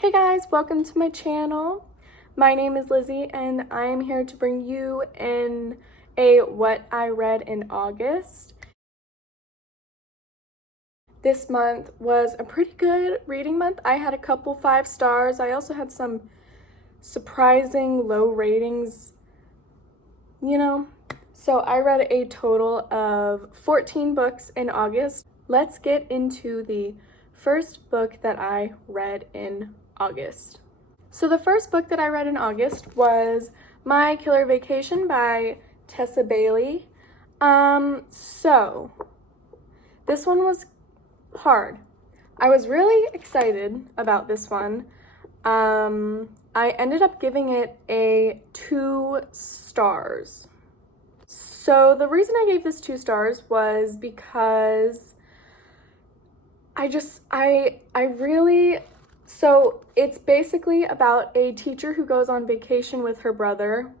Hey guys, welcome to my channel. My name is Lizzie and I am here to bring you in a what I read in August. This month was a pretty good reading month. I had a couple 5 stars. I also had some surprising low ratings, So I read a total of 14 books in August. Let's get into the first book that I read in August. So the first book that I read in August was My Killer Vacation by Tessa Bailey. So this one was hard. I was really excited about this one. I ended up giving it a 2 stars. So the reason I gave this 2 stars was because so it's basically about a teacher who goes on vacation with her brother,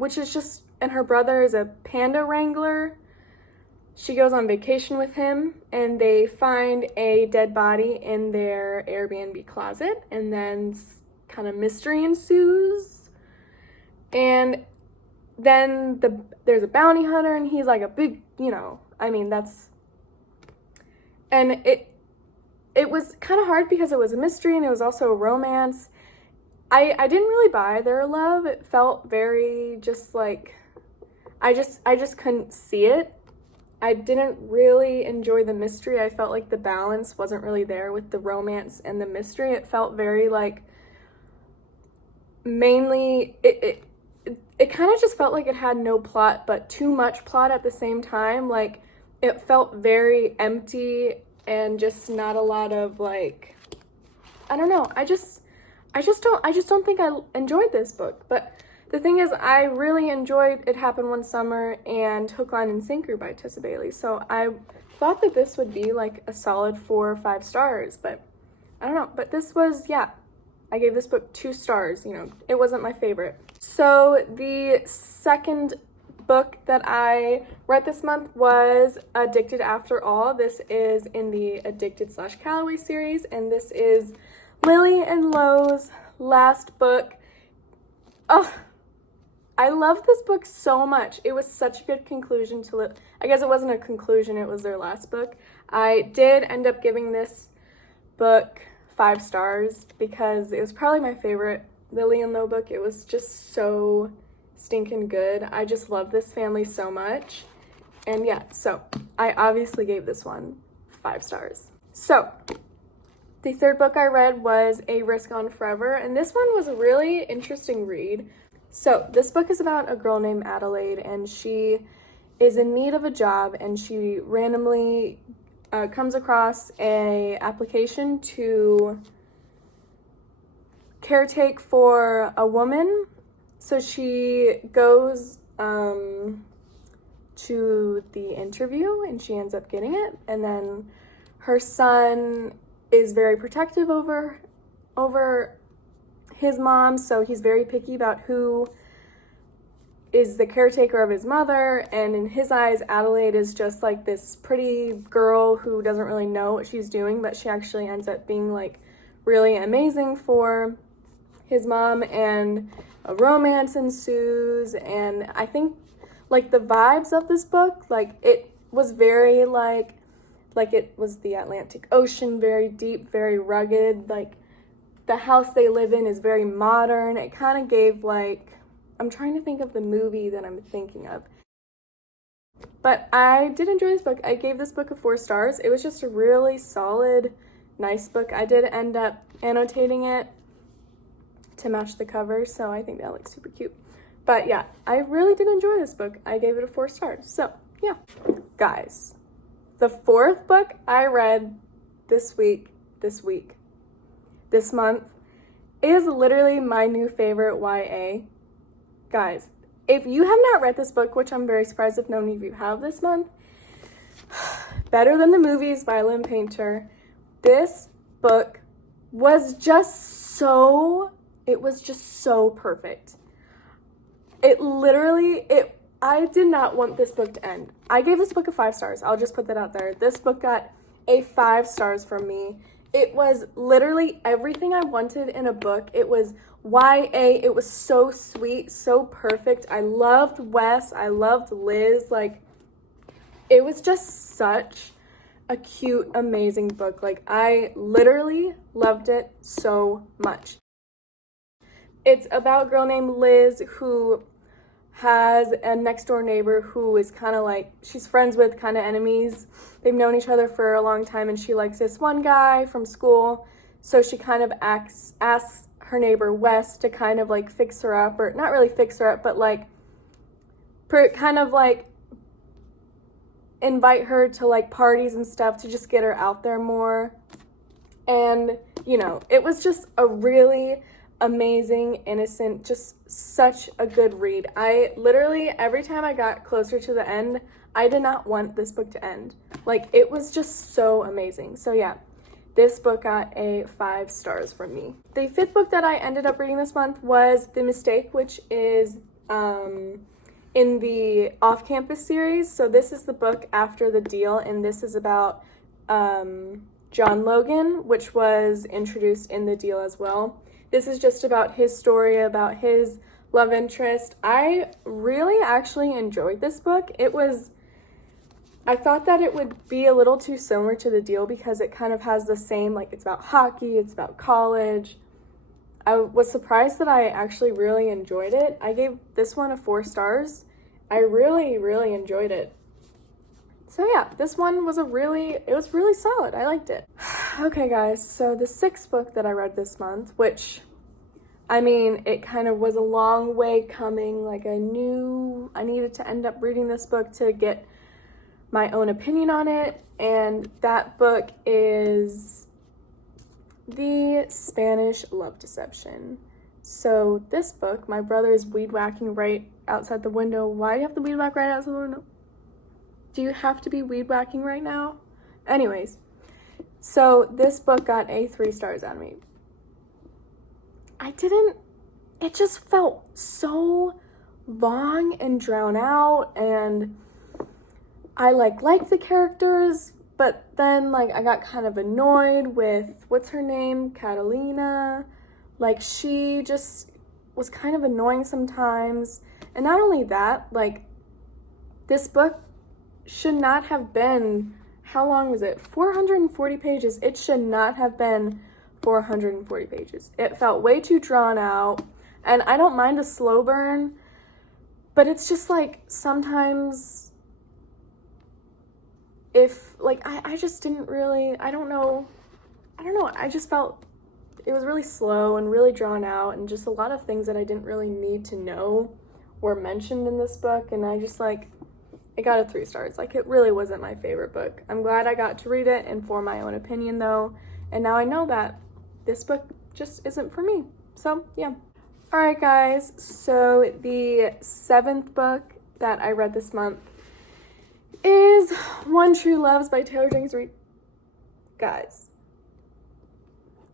and her brother is a panda wrangler. She goes on vacation with him and they find a dead body in their Airbnb closet, and then kind of mystery ensues. And then there's a bounty hunter and he's like a big, and it was kind of hard because it was a mystery and it was also a romance. I didn't really buy their love. It felt very just like, I just couldn't see it. I didn't really enjoy the mystery. I felt like the balance wasn't really there with the romance and the mystery. It felt very like, mainly, it kind of just felt like it had no plot, but too much plot at the same time. Like, it felt very empty and just not a lot of like, I don't know. I just don't think I enjoyed this book. But the thing is, I really enjoyed It Happened One Summer and Hook, Line, and Sinker by Tessa Bailey. So I thought that this would be like a solid 4 or 5 stars, but I don't know. But this was, I gave this book 2 stars. It wasn't my favorite. So the second book that I read this month was Addicted After All. This is in the Addicted/Calloway series, and this is Lily and Lo's last book. Oh, I love this book so much. It was such a good conclusion to I guess it wasn't a conclusion, it was their last book. I did end up giving this book 5 stars because it was probably my favorite Lily and Lo book. It was just so stinking good. I just love this family so much. And so I obviously gave this one 5 stars. So the third book I read was A Risk Gone Forever, and this one was a really interesting read. So this book is about a girl named Adelaide, and she is in need of a job, and she randomly comes across a application to caretake for a woman. So she goes to the interview and she ends up getting it, and then her son is very protective over his mom, so he's very picky about who is the caretaker of his mother, and in his eyes Adelaide is just like this pretty girl who doesn't really know what she's doing, but she actually ends up being like really amazing for his mom, and a romance ensues. And I think like the vibes of this book, like it was very like it was the Atlantic Ocean, very deep, very rugged. Like the house they live in is very modern. It kind of gave like, I'm trying to think of the movie that I'm thinking of. But I did enjoy this book. I gave this book a 4 stars. It was just a really solid, nice book. I did end up annotating it to match the cover, so I think that looks super cute. But I really did enjoy this book. I gave it a 4 stars. So guys, the 4th book I read this month is literally my new favorite YA. Guys, if you have not read this book, which I'm very surprised if none of you have this month, Better Than the Movies, Violin Painter. This book was just so perfect. I did not want this book to end. I gave this book a 5 stars. I'll just put that out there. This book got a 5 stars from me. It was literally everything I wanted in a book. It was YA. It was so sweet, so perfect. I loved Wes. I loved Liz. Like, it was just such a cute, amazing book. Like, I literally loved it so much. It's about a girl named Liz who has a next door neighbor who is kind of like, she's friends with, kind of enemies. They've known each other for a long time, and she likes this one guy from school. So she kind of asks her neighbor Wes to kind of like fix her up, or not really fix her up, but like kind of like invite her to like parties and stuff to just get her out there more. And, you know, it was just a really amazing, innocent, just such a good read. I literally, every time I got closer to the end, I did not want this book to end. Like, it was just so amazing. So yeah, this book got a 5 stars from me. The 5th book that I ended up reading this month was The Mistake, which is in the off-campus series. So this is the book after The Deal, and this is about John Logan, which was introduced in The Deal as well. This is just about his story, about his love interest. I really actually enjoyed this book. I thought that it would be a little too similar to The Deal because it kind of has the same, like, it's about hockey, it's about college. I was surprised that I actually really enjoyed it. I gave this one a 4 stars. I really, really enjoyed it. So yeah, this one was really solid. I liked it. Okay guys, so the 6th book that I read this month, which, I mean, it kind of was a long way coming. Like, I knew I needed to end up reading this book to get my own opinion on it, and that book is The Spanish Love Deception. So this book, my brother is weed whacking right outside the window. Why do you have to weed whack right outside the window? Do you have to be weed whacking right now? Anyways, so this book got a 3 stars out of me. It just felt so long and drawn out, and I liked the characters, but then like I got kind of annoyed with, what's her name, Catalina. Like, she just was kind of annoying sometimes. And not only that, like, this book should not have been, how long was it? 440 pages. It should not have been 440 pages. It felt way too drawn out, and I don't mind a slow burn, but it's just like sometimes if, like, I just didn't really, I don't know, I just felt it was really slow and really drawn out, and just a lot of things that I didn't really need to know were mentioned in this book, and I just, like, it got a 3 stars. Like, it really wasn't my favorite book. I'm glad I got to read it and form my own opinion, though, and now I know that this book just isn't for me. So, yeah. Alright, guys, so the 7th book that I read this month is One True Loves by Taylor Jenkins Reid. Guys,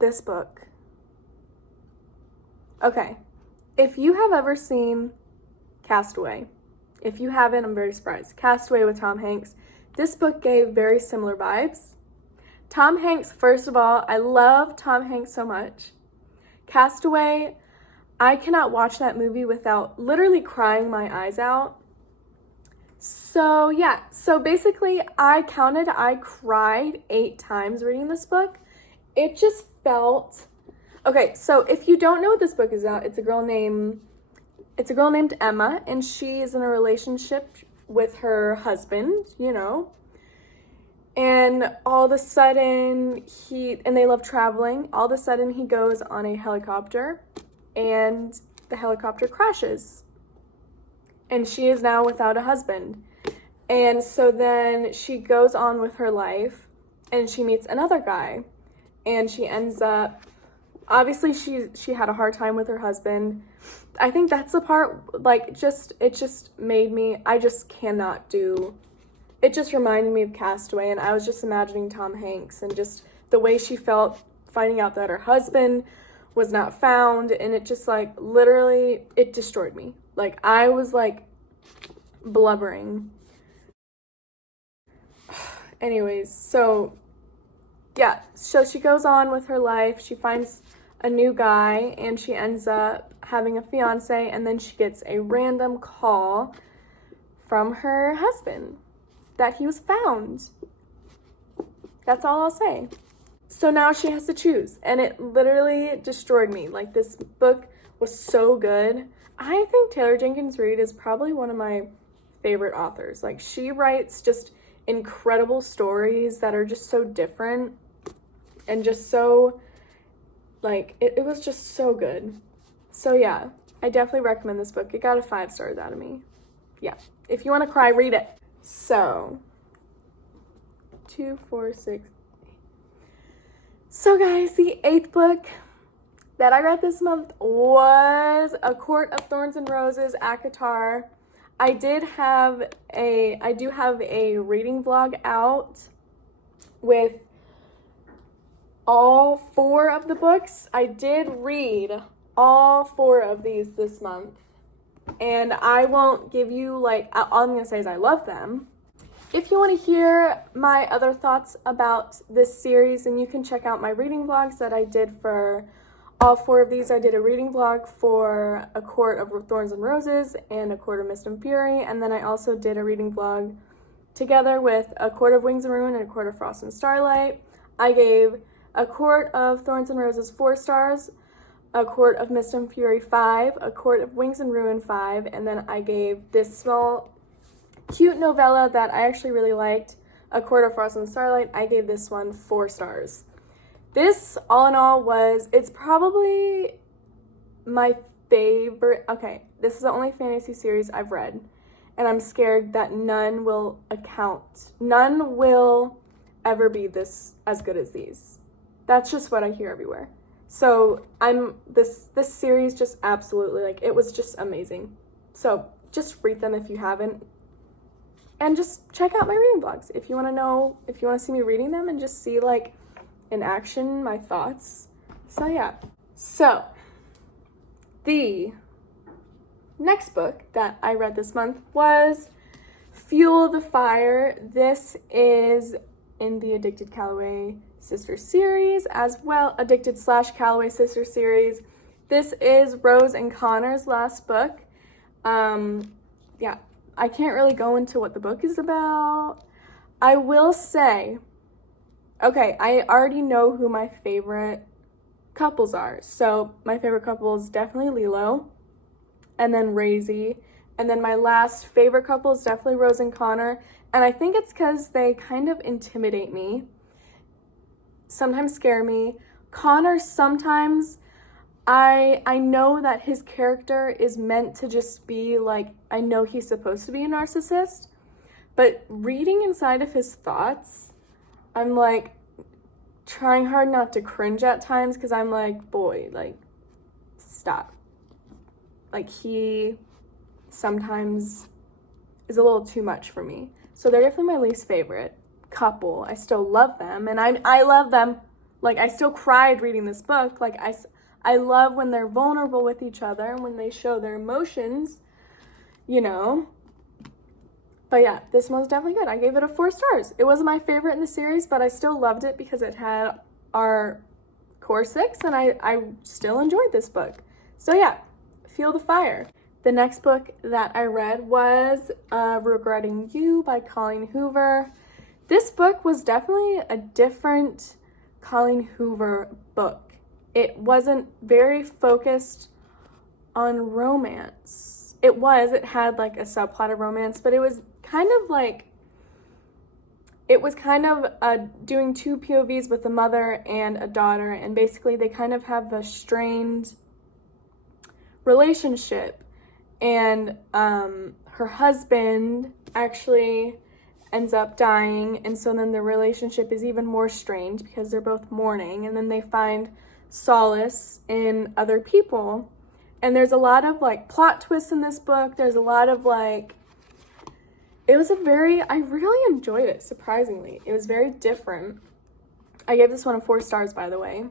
this book. Okay, if you have ever seen Castaway, if you haven't, I'm very surprised. Castaway with Tom Hanks. This book gave very similar vibes. Tom Hanks, first of all, I love Tom Hanks so much. Castaway, I cannot watch that movie without literally crying my eyes out. So yeah, so basically I cried 8 times reading this book. It just felt, okay, so if you don't know what this book is about, it's a girl named Emma, and she is in a relationship with her husband, you know, and all of a sudden they love traveling. All of a sudden he goes on a helicopter, and the helicopter crashes, and she is now without a husband. And so then she goes on with her life, and she meets another guy, and she ends up, obviously she had a hard time with her husband. I think that's the part, like, it just made me, I just cannot do, it just reminded me of Castaway, and I was just imagining Tom Hanks and just the way she felt finding out that her husband was not found, and it just, like, literally, it destroyed me. Like, I was, like, blubbering. Anyways, so yeah, so she goes on with her life. She finds a new guy and she ends up having a fiance, and then she gets a random call from her husband that he was found. That's all I'll say. So now she has to choose, and it literally destroyed me. Like, this book was so good. I think Taylor Jenkins Reid is probably one of my favorite authors. Like, she writes just incredible stories that are just so different and just so, like, it was just so good. So yeah, I definitely recommend this book. It got a 5 stars out of me. Yeah, if you want to cry, read it. So 2, 4, 6. So guys, the 8th book that I read this month was A Court of Thorns and Roses, ACOTAR. I do have a reading vlog out with all 4 of the books. I did read all 4 of these this month, and I won't give you, like, all I'm gonna say is I love them. If you want to hear my other thoughts about this series, then you can check out my reading vlogs that I did for all 4 of these. I did a reading vlog for A Court of Thorns and Roses and A Court of Mist and Fury, and then I also did a reading vlog together with A Court of Wings and Ruin and A Court of Frost and Starlight. I gave A Court of Thorns and Roses 4 stars, A Court of Mist and Fury 5, A Court of Wings and Ruin 5, and then I gave this small cute novella that I actually really liked, A Court of Frost and Starlight. I gave this one 4 stars. This, all in all, it's probably my favorite. Okay, this is the only fantasy series I've read, and I'm scared that none will ever be this as good as these. That's just what I hear everywhere. So this series just absolutely, like, it was just amazing. So just read them if you haven't. And just check out my reading vlogs if you want to see me reading them and just see, like, in action my thoughts. So yeah. So the next book that I read this month was Fuel the Fire. This is in the Addicted Calloway Sister series as well, Addicted/Calloway Sister series. This is Rose and Connor's last book. Yeah, I can't really go into what the book is about. I will say, okay, I already know who my favorite couples are. So my favorite couple is definitely Lilo, and then Razy, and then my last favorite couple is definitely Rose and Connor. And I think it's because they kind of intimidate me, sometimes scare me. Connor, sometimes I know that his character is meant to just be like, I know he's supposed to be a narcissist, but reading inside of his thoughts, I'm like trying hard not to cringe at times, because I'm like, boy, like, stop. Like, he sometimes is a little too much for me. So they're definitely my least favorite couple. I still love them, and I love them. Like, I still cried reading this book. Like, I love when they're vulnerable with each other and when they show their emotions, you know. But yeah, this one was definitely good. I gave it a 4 stars. It wasn't my favorite in the series, but I still loved it because it had our core 6, and I still enjoyed this book. So yeah, Fuel the Fire. The next book that I read was Regretting You by Colleen Hoover. This book was definitely a different Colleen Hoover book. It wasn't very focused on romance. It had like a subplot of romance, but it was kind of doing 2 POVs with a mother and a daughter, and basically they kind of have a strained relationship, and her husband actually ends up dying, and so then the relationship is even more strained because they're both mourning, and then they find solace in other people. And there's a lot of like plot twists in this book. There's a lot of like, I really enjoyed it, surprisingly. It was very different. I gave this one a 4 stars, by the way.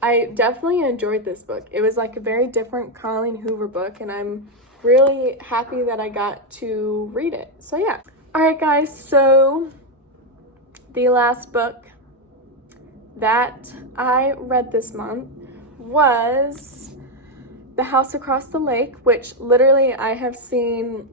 I definitely enjoyed this book. It was like a very different Colleen Hoover book, and I'm really happy that I got to read it. So yeah. All right, guys, so the last book that I read this month was The House Across the Lake, which literally I have seen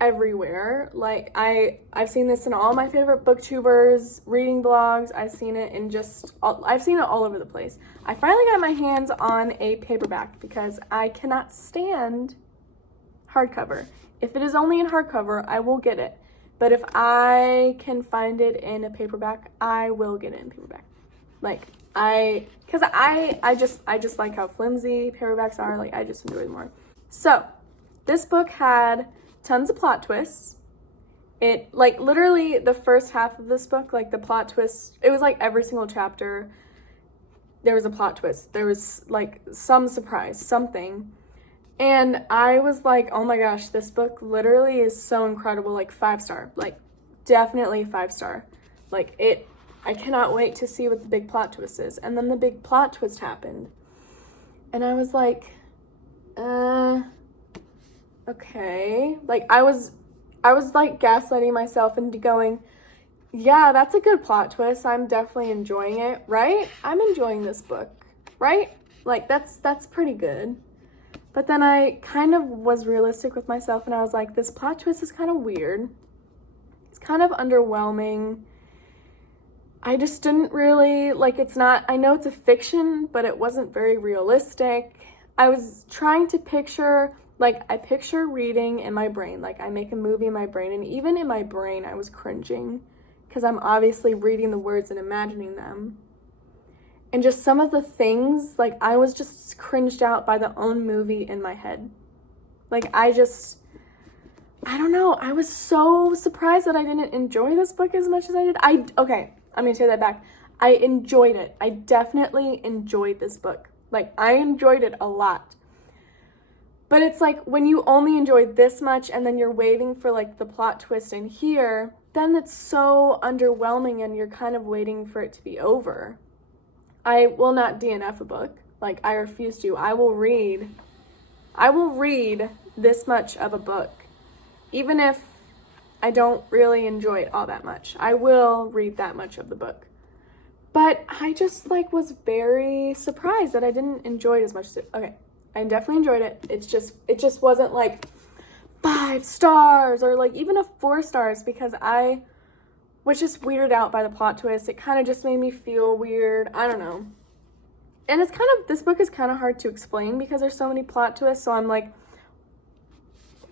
everywhere. Like I've seen this in all my favorite booktubers, reading blogs. I've seen it all over the place. I finally got my hands on a paperback because I cannot stand hardcover. If it is only in hardcover, I will get it. But if I can find it in a paperback, I will get it in paperback. Like I just like how flimsy paperbacks are. Like I just enjoy them more. So this book had tons of plot twists. It, like, literally the first half of this book, like the plot twist, it was like every single chapter there was a plot twist. There was like some surprise, something. And I was like, oh my gosh, this book literally is so incredible. Like 5-star, like definitely 5-star. Like I cannot wait to see what the big plot twist is. And then the big plot twist happened. And I was like, okay. Like I was like gaslighting myself into going, yeah, that's a good plot twist. I'm definitely enjoying it, right? I'm enjoying this book, right? Like that's pretty good. But then I kind of was realistic with myself and I was like, this plot twist is kind of weird. It's kind of underwhelming. I just didn't really, like, it's not, I know it's a fiction, but it wasn't very realistic. I was trying to picture, like, I picture reading in my brain. Like, I make a movie in my brain, and even in my brain, I was cringing because I'm obviously reading the words and imagining them. And just some of the things, like, I was just cringed out by the own movie in my head. Like, I don't know. I was so surprised that I didn't enjoy this book as much as I did. Okay, I'm going to take that back. I enjoyed it. I definitely enjoyed this book. Like, I enjoyed it a lot. But it's like, when you only enjoyed this much and then you're waiting for, like, the plot twist in here, then it's so underwhelming and you're kind of waiting for it to be over. I will not DNF a book. Like, I refuse to. I will read this much of a book. Even if I don't really enjoy it all that much. I will read that much of the book. But I just, like, was very surprised that I didn't enjoy it as much as it. Okay, I definitely enjoyed it. It just wasn't, like, 5 stars or, like, even a 4 stars because I was just weirded out by the plot twist. It kind of just made me feel weird. I don't know. And this book is kind of hard to explain because there's so many plot twists. So I'm like,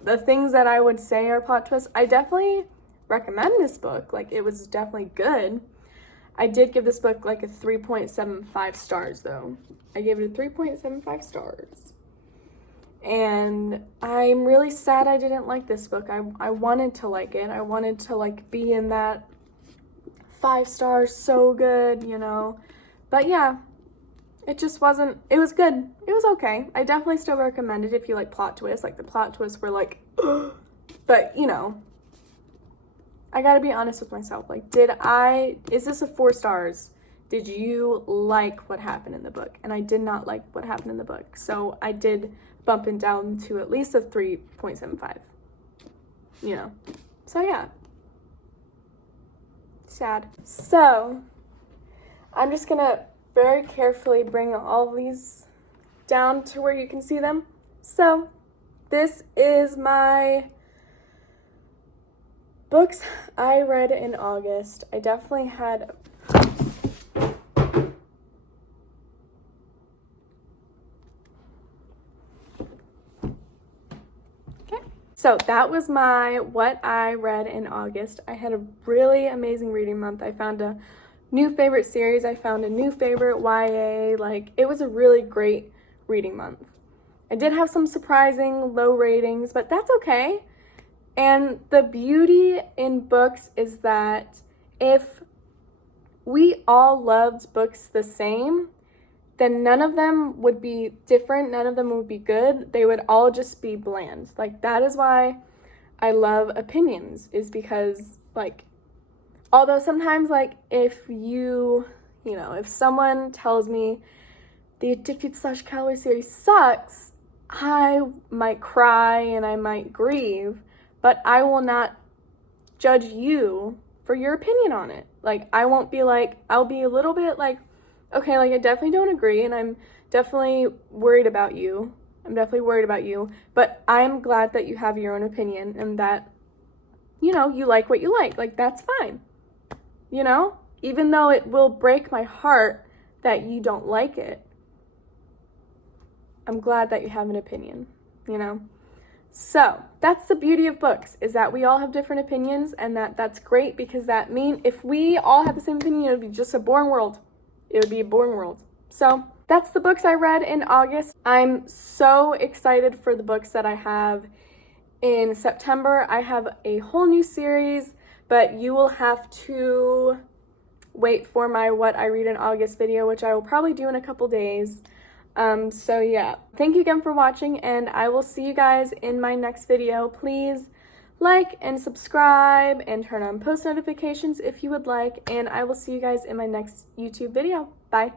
the things that I would say are plot twists. I definitely recommend this book. Like, it was definitely good. I did give this book like a 3.75 stars though. I gave it a 3.75 stars. And I'm really sad I didn't like this book. I wanted to like it. I wanted to, like, be in that 5 stars, so good, you know. But yeah, it just wasn't, it was good. It was okay. I definitely still recommend it if you like plot twists. Like, the plot twists were like, but, you know, I gotta be honest with myself. Like, is this a 4 stars? Did you like what happened in the book? And I did not like what happened in the book. So I did bump it down to at least a 3.75, you know. So yeah. Sad. So I'm just gonna very carefully bring all of these down to where you can see them. So this is my books I read in August. I definitely had So that was my what I read in August. I had a really amazing reading month. I found a new favorite series. I found a new favorite YA. Like, it was a really great reading month. I did have some surprising low ratings, but that's okay. And the beauty in books is that if we all loved books the same, then none of them would be different, none of them would be good, they would all just be bland. Like, that is why I love opinions, is because, like, although sometimes, like, if if someone tells me the Addicted / Calorie series sucks, I might cry and I might grieve, but I will not judge you for your opinion on it. Like, I won't be like, I'll be a little bit like, okay, like I definitely don't agree, and I'm definitely worried about you. But I'm glad that you have your own opinion and that, you know, you like what you like. Like, that's fine. You know? Even though it will break my heart that you don't like it, I'm glad that you have an opinion, you know? So, that's the beauty of books, is that we all have different opinions, and that's great, because that means if we all had the same opinion, it would be just a boring world. It would be a boring world. So, that's the books I read in August. I'm so excited for the books that I have in September. I have a whole new series, but you will have to wait for my What I Read in August video, which I will probably do in a couple days. So yeah, thank you again for watching, and I will see you guys in my next video. Please like and subscribe and turn on post notifications if you would like, and I will see you guys in my next YouTube video. Bye.